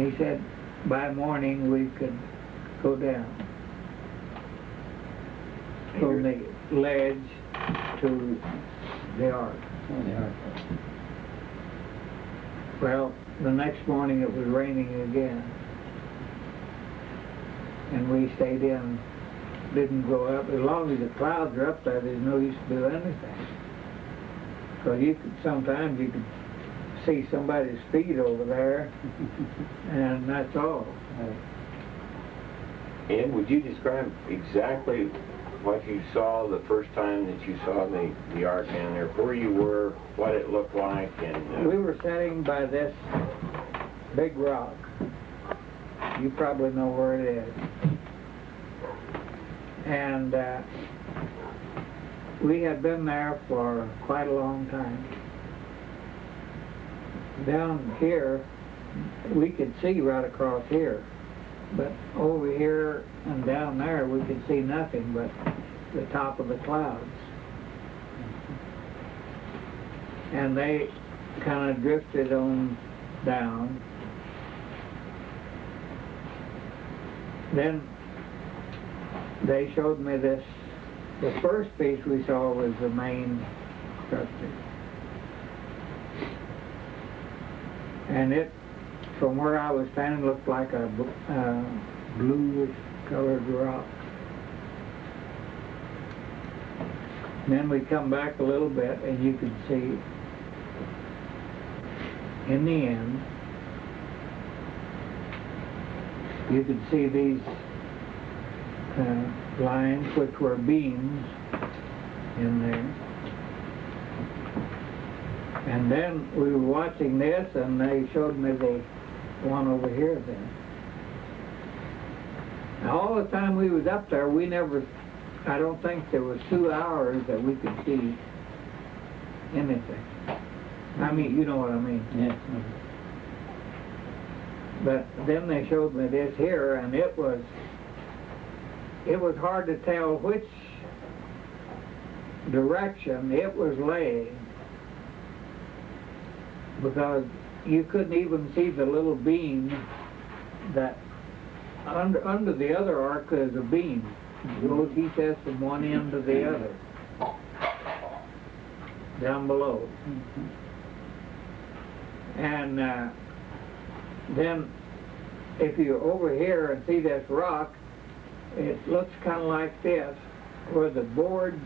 He said by morning we could go down from the ledge to the ark. Well, the next morning it was raining again, and we stayed in, didn't go up. As long as the clouds are up there, there's no use to do anything. Because sometimes you could see somebody's feet over there, and that's all. And would you describe exactly what you saw the first time that you saw the ark down there, where you were, what it looked like? And we were sitting by this big rock. You probably know where it is. And we had been there for quite a long time. Down here, we could see right across here. But over here and down there, we could see nothing but the top of the clouds. And they kind of drifted on down. Then they showed me this. The first piece we saw was the main structure. And it, from where I was standing, looked like a bluish colored rock. And then we come back a little bit and you could see in the end, you could see these lines which were beams in there. And then we were watching this and they showed me the one over here then. Now, all the time we was up there, we never, I don't think there was 2 hours that we could see anything. I mean, you know what I mean. Yes. But then they showed me this here, and it was hard to tell which direction it was laying, because you couldn't even see the little beam that under the other ark is a beam. It goes, he says, from one end to the other, down below. And then if you're over here and see this rock, it looks kind of like this, where the boards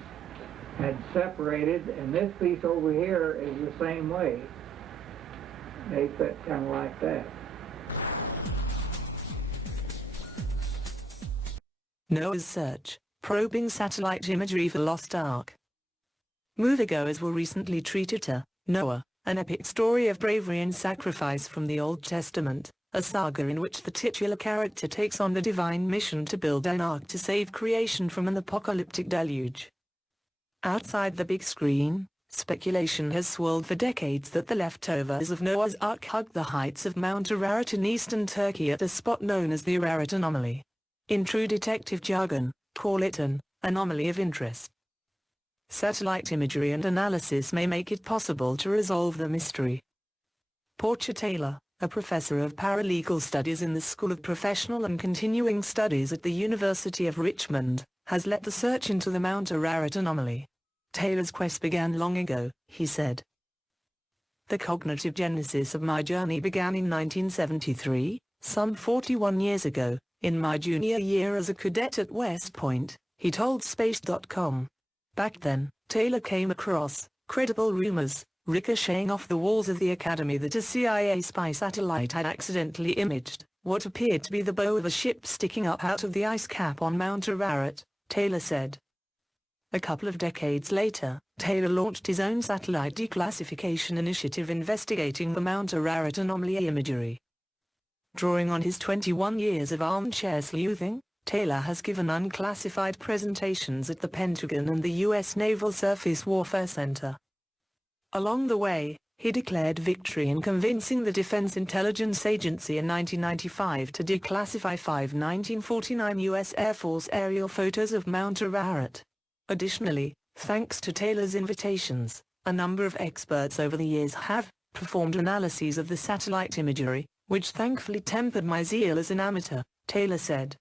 had separated, and this piece over here is the same way. They fit kind of like that. Noah's search, probing satellite imagery for lost ark. Moviegoers were recently treated to Noah, an epic story of bravery and sacrifice from the Old Testament, a saga in which the titular character takes on the divine mission to build an ark to save creation from an apocalyptic deluge. Outside the big screen, speculation has swirled for decades that the leftovers of Noah's Ark hugged the heights of Mt Ararat in eastern Turkey at a spot known as the Ararat anomaly. In true detective jargon, call it an anomaly of interest. Satellite imagery and analysis may make it possible to resolve the mystery. Portia Taylor, a professor of paralegal studies in the School of Professional and Continuing Studies at the University of Richmond, has led the search into the Mt Ararat anomaly. Taylor's quest began long ago, he said. The cognitive genesis of my journey began in 1973, some 41 years ago, in my junior year as a cadet at West Point, he told Space.com. Back then, Taylor came across credible rumors, ricocheting off the walls of the academy that a CIA spy satellite had accidentally imaged what appeared to be the bow of a ship sticking up out of the ice cap on Mt Ararat, Taylor said. A couple of decades later, Taylor launched his own satellite declassification initiative investigating the Mt Ararat anomaly imagery. Drawing on his 21 years of armchair sleuthing, Taylor has given unclassified presentations at the Pentagon and the U.S. Naval Surface Warfare Center. Along the way, he declared victory in convincing the Defense Intelligence Agency in 1995 to declassify 5 1949 U.S. Air Force aerial photos of Mt Ararat. Additionally, thanks to Taylor's invitations, a number of experts over the years have performed analyses of the satellite imagery, which thankfully tempered my zeal as an amateur, Taylor said.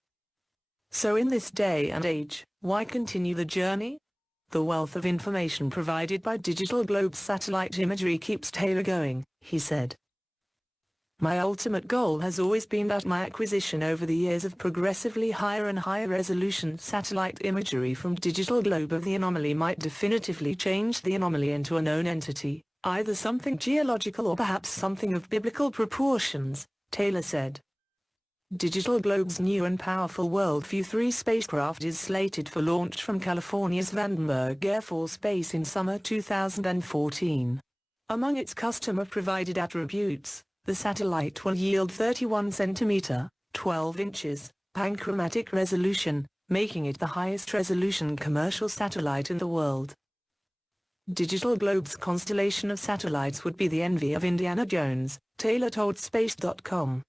So in this day and age, why continue the journey? The wealth of information provided by Digital Globe's satellite imagery keeps Taylor going, he said. My ultimate goal has always been that my acquisition over the years of progressively higher and higher resolution satellite imagery from Digital Globe of the anomaly might definitively change the anomaly into a known entity, either something geological or perhaps something of biblical proportions, Taylor said. Digital Globe's new and powerful WorldView 3 spacecraft is slated for launch from California's Vandenberg Air Force Base in summer 2014. Among its customer-provided attributes, the satellite will yield 31 cm, 12 inches, panchromatic resolution, making it the highest resolution commercial satellite in the world. Digital Globe's constellation of satellites would be the envy of Indiana Jones, Taylor told Space.com.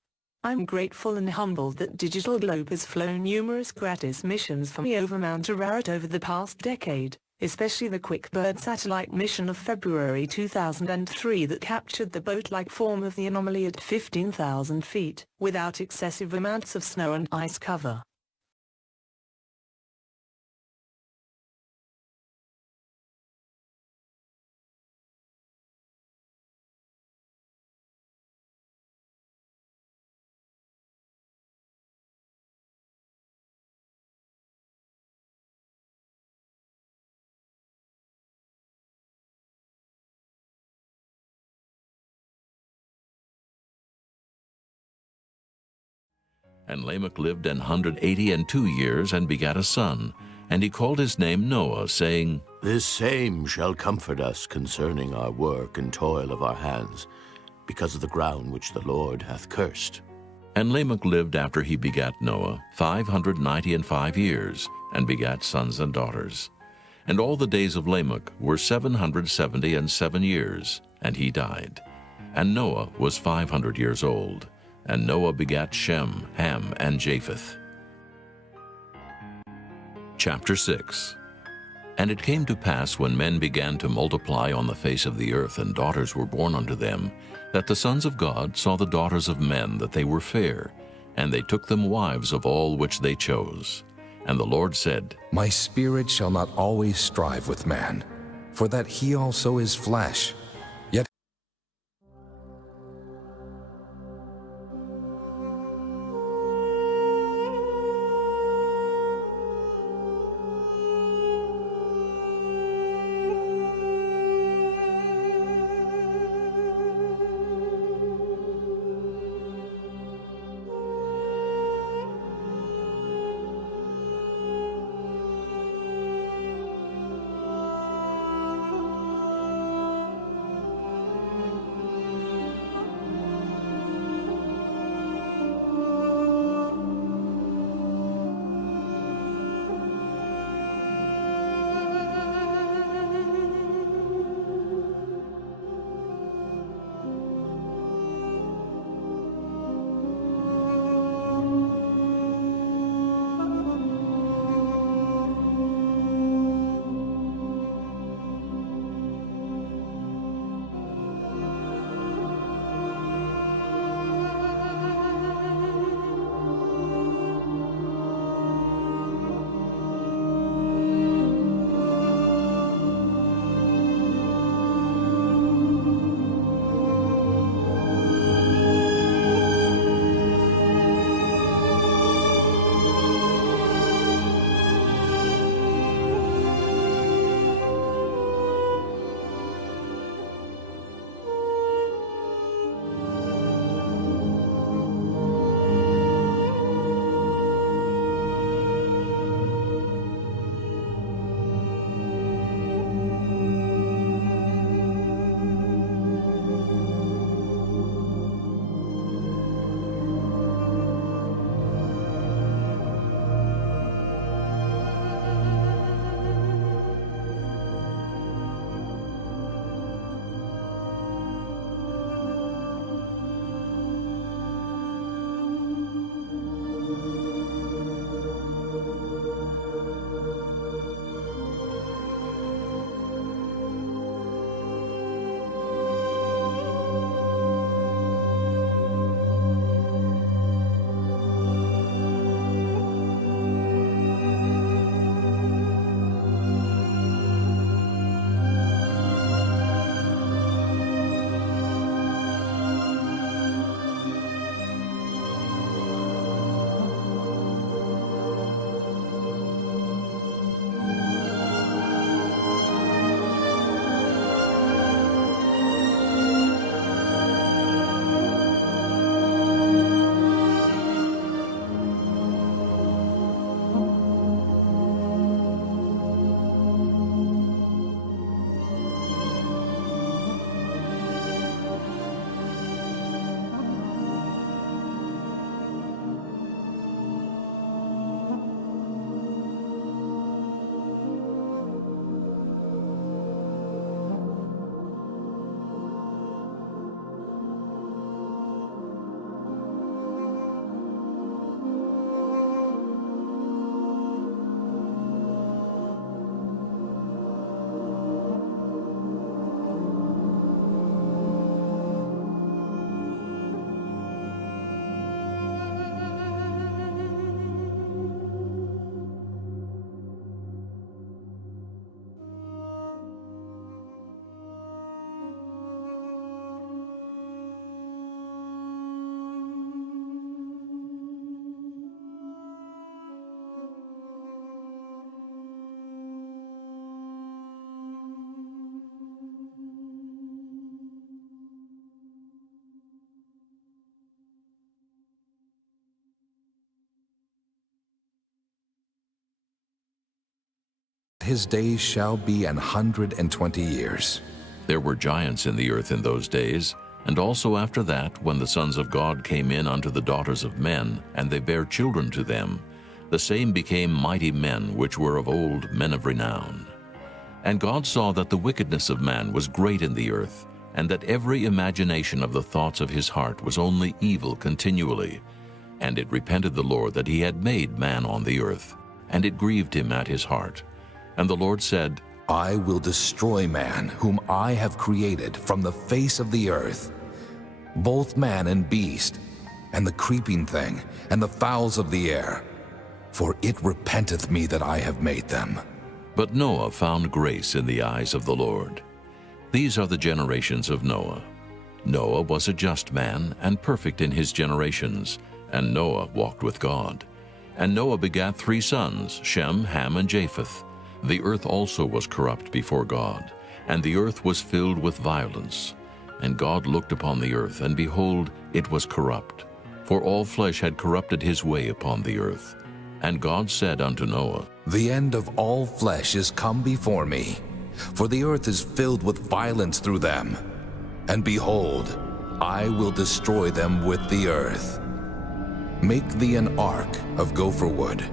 I'm grateful and humbled that Digital Globe has flown numerous gratis missions for me over Mt Ararat over the past decade, especially the QuickBird satellite mission of February 2003 that captured the boat-like form of the anomaly at 15,000 feet, without excessive amounts of snow and ice cover. And Lamech lived 182 years and begat a son, and he called his name Noah, saying, This same shall comfort us concerning our work and toil of our hands, because of the ground which the Lord hath cursed. And Lamech lived after he begat Noah 595 years, and begat sons and daughters. And all the days of Lamech were 777 years, and he died. And Noah was 500 years old. And Noah begat Shem, Ham, and Japheth. Chapter 6. And it came to pass, when men began to multiply on the face of the earth, and daughters were born unto them, that the sons of God saw the daughters of men, that they were fair, and they took them wives of all which they chose. And the Lord said, My spirit shall not always strive with man, for that he also is flesh. Yet his days shall be 120 years. There were giants in the earth in those days, and also after that, when the sons of God came in unto the daughters of men, and they bare children to them, the same became mighty men, which were of old, men of renown. And God saw that the wickedness of man was great in the earth, and that every imagination of the thoughts of his heart was only evil continually. And it repented the Lord that he had made man on the earth, and it grieved him at his heart. And the Lord said, I will destroy man, whom I have created from the face of the earth, both man and beast, and the creeping thing, and the fowls of the air, for it repenteth me that I have made them. But Noah found grace in the eyes of the Lord. These are the generations of Noah. Noah was a just man, and perfect in his generations, and Noah walked with God. And Noah begat 3 sons, Shem, Ham, and Japheth. The earth also was corrupt before God, and the earth was filled with violence. And God looked upon the earth, and behold, it was corrupt, for all flesh had corrupted his way upon the earth. And God said unto Noah, The end of all flesh is come before me, for the earth is filled with violence through them. And behold, I will destroy them with the earth. Make thee an ark of gopher wood.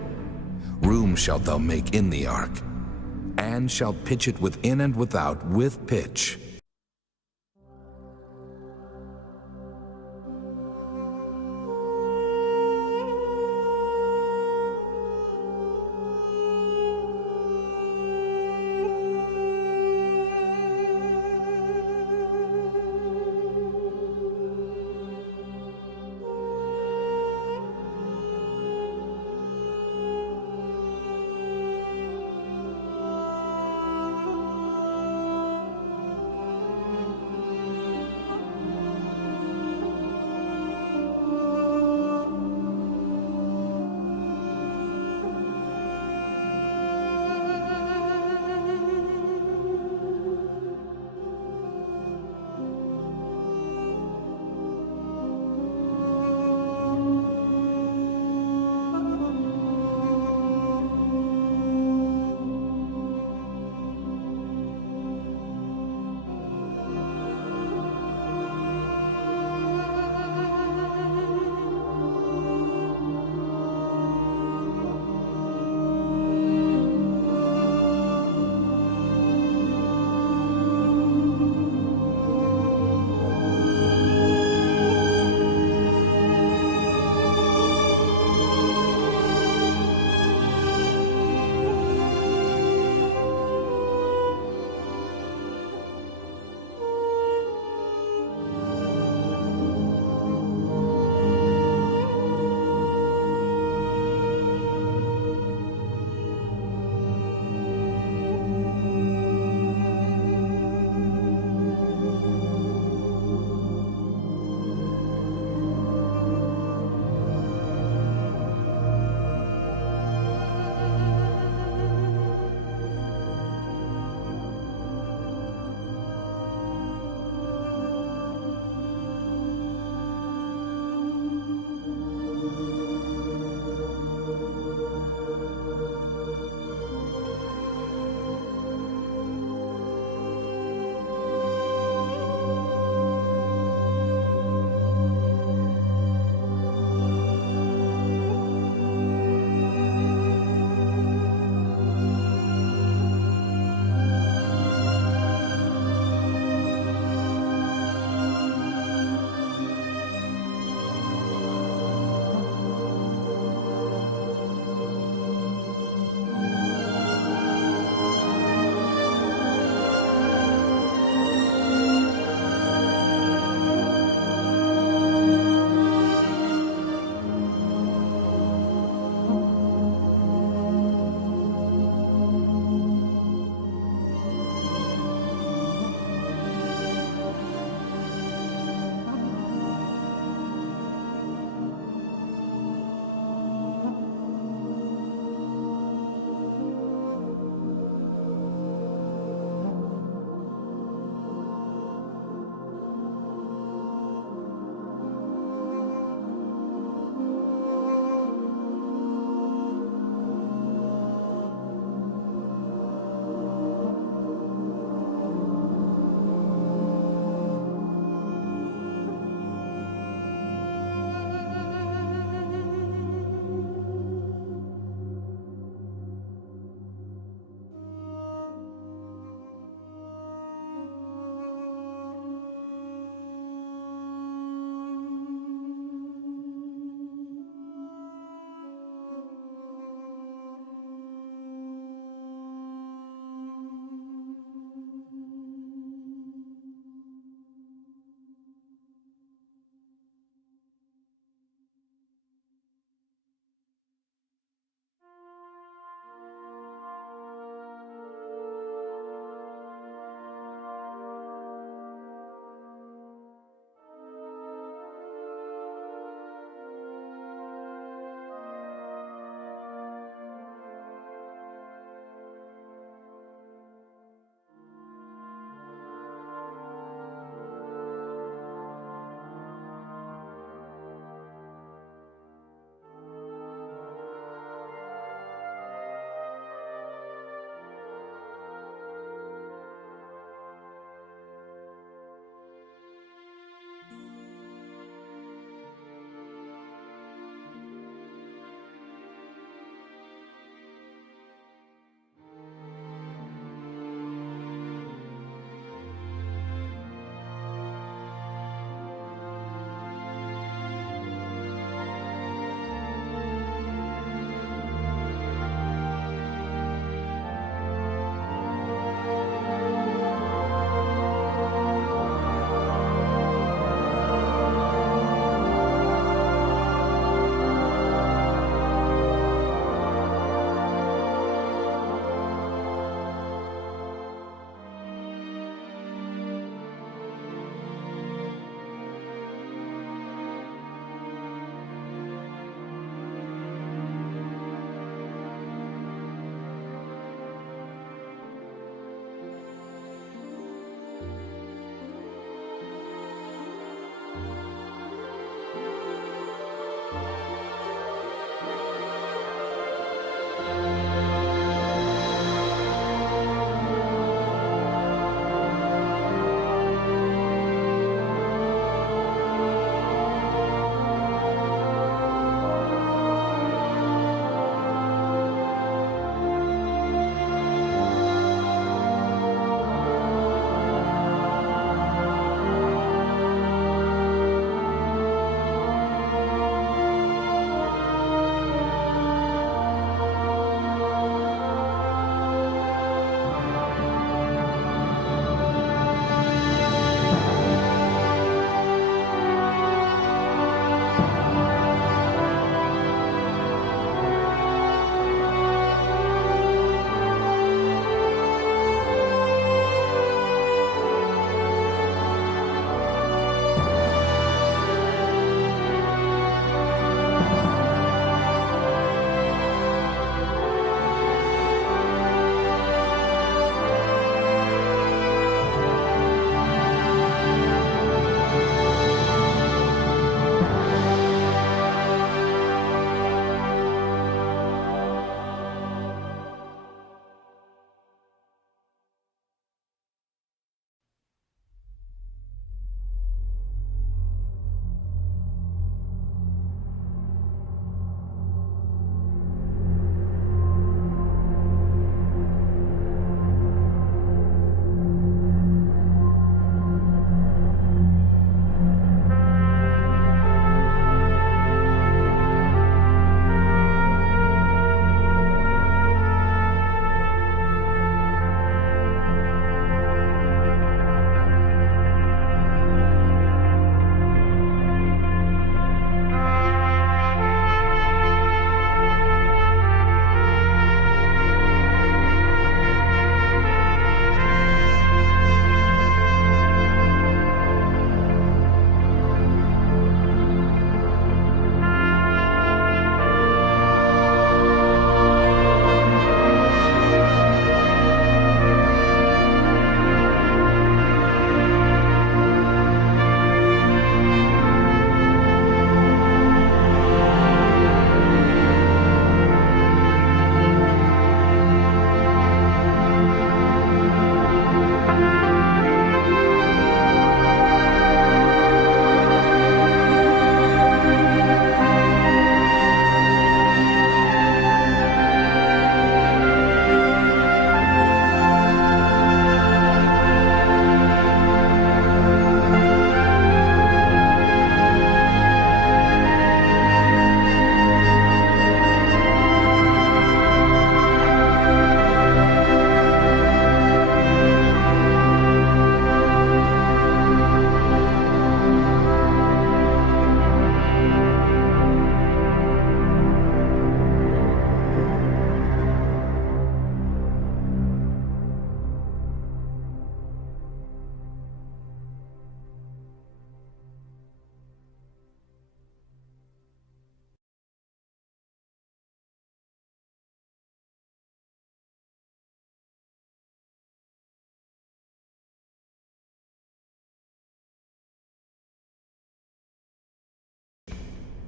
Room shalt thou make in the ark, and shalt pitch it within and without with pitch.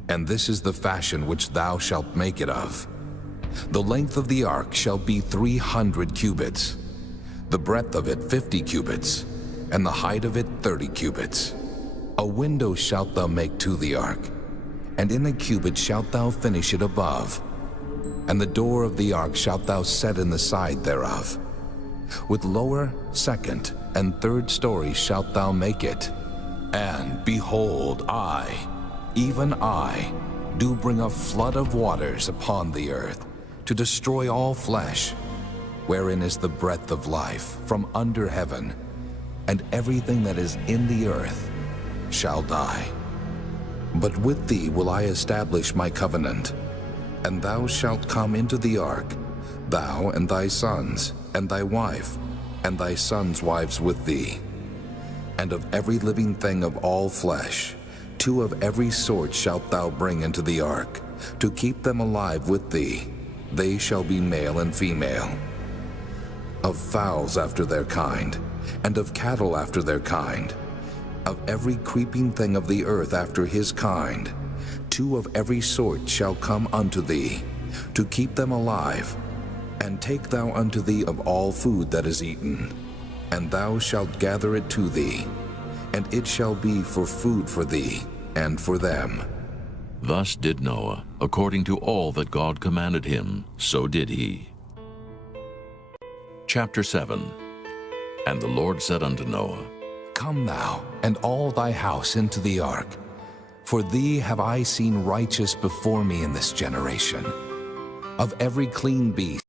And this is the fashion which thou shalt make it of. The length of the ark shall be 300 cubits, the breadth of it 50 cubits, and the height of it 30 cubits. A window shalt thou make to the ark, and in a cubit shalt thou finish it above. And the door of the ark shalt thou set in the side thereof. With lower, second, and third stories shalt thou make it. And behold, I, even I, do bring a flood of waters upon the earth, to destroy all flesh, wherein is the breath of life from under heaven, and everything that is in the earth shall die. But with thee will I establish my covenant, and thou shalt come into the ark, thou and thy sons, and thy wife, and thy sons' wives with thee. And of every living thing of all flesh, 2 of every sort shalt thou bring into the ark, to keep them alive with thee. They shall be male and female. Of fowls after their kind, and of cattle after their kind, of every creeping thing of the earth after his kind, 2 of every sort shall come unto thee, to keep them alive. And take thou unto thee of all food that is eaten, and thou shalt gather it to thee, and it shall be for food for thee and for them. Thus did Noah, according to all that God commanded him, so did he. Chapter 7. And the Lord said unto Noah, Come thou, and all thy house into the ark, for thee have I seen righteous before me in this generation. Of every clean beast,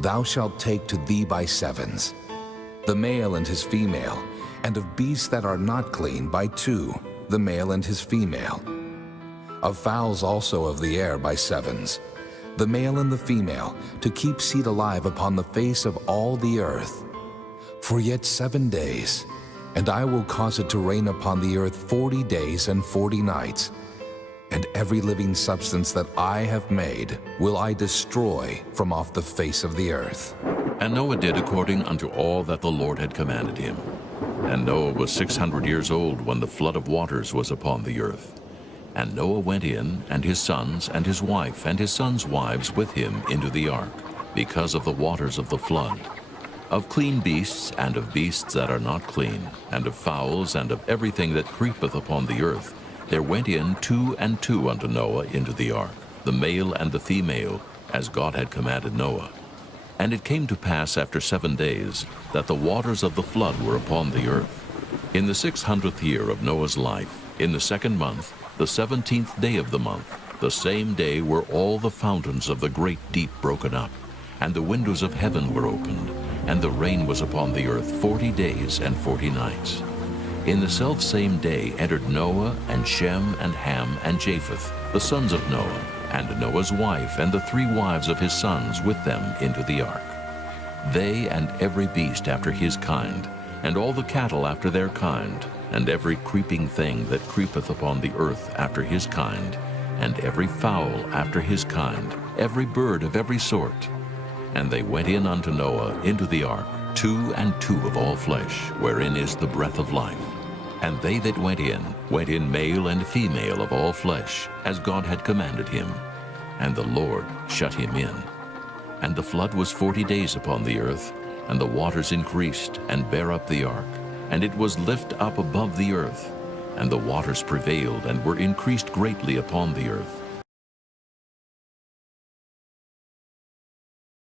thou shalt take to thee by sevens, the male and his female, and of beasts that are not clean by two, the male and his female. Of fowls also of the air by sevens, the male and the female, to keep seed alive upon the face of all the earth. For yet 7 days, and I will cause it to rain upon the earth 40 days and 40 nights, and every living substance that I have made will I destroy from off the face of the earth. And Noah did according unto all that the Lord had commanded him. And Noah was 600 years old when the flood of waters was upon the earth. And Noah went in, and his sons, and his wife, and his sons' wives with him into the ark, because of the waters of the flood. Of clean beasts, and of beasts that are not clean, and of fowls, and of everything that creepeth upon the earth, there went in 2 and 2 unto Noah into the ark, the male and the female, as God had commanded Noah. And it came to pass after 7 days, that the waters of the flood were upon the earth. In the 600th year of Noah's life, in the 2nd month, the 17th day of the month, the same day were all the fountains of the great deep broken up, and the windows of heaven were opened, and the rain was upon the earth 40 days and 40 nights. In the selfsame day entered Noah, and Shem, and Ham, and Japheth, the sons of Noah, and Noah's wife, and the 3 wives of his sons with them into the ark. They and every beast after his kind, and all the cattle after their kind, and every creeping thing that creepeth upon the earth after his kind, and every fowl after his kind, every bird of every sort. And they went in unto Noah into the ark, 2 and 2 of all flesh, wherein is the breath of life. And they that went in male and female of all flesh, as God had commanded him. And the Lord shut him in. And the flood was 40 days upon the earth, and the waters increased, and bare up the ark, and it was lift up above the earth. And the waters prevailed, and were increased greatly upon the earth.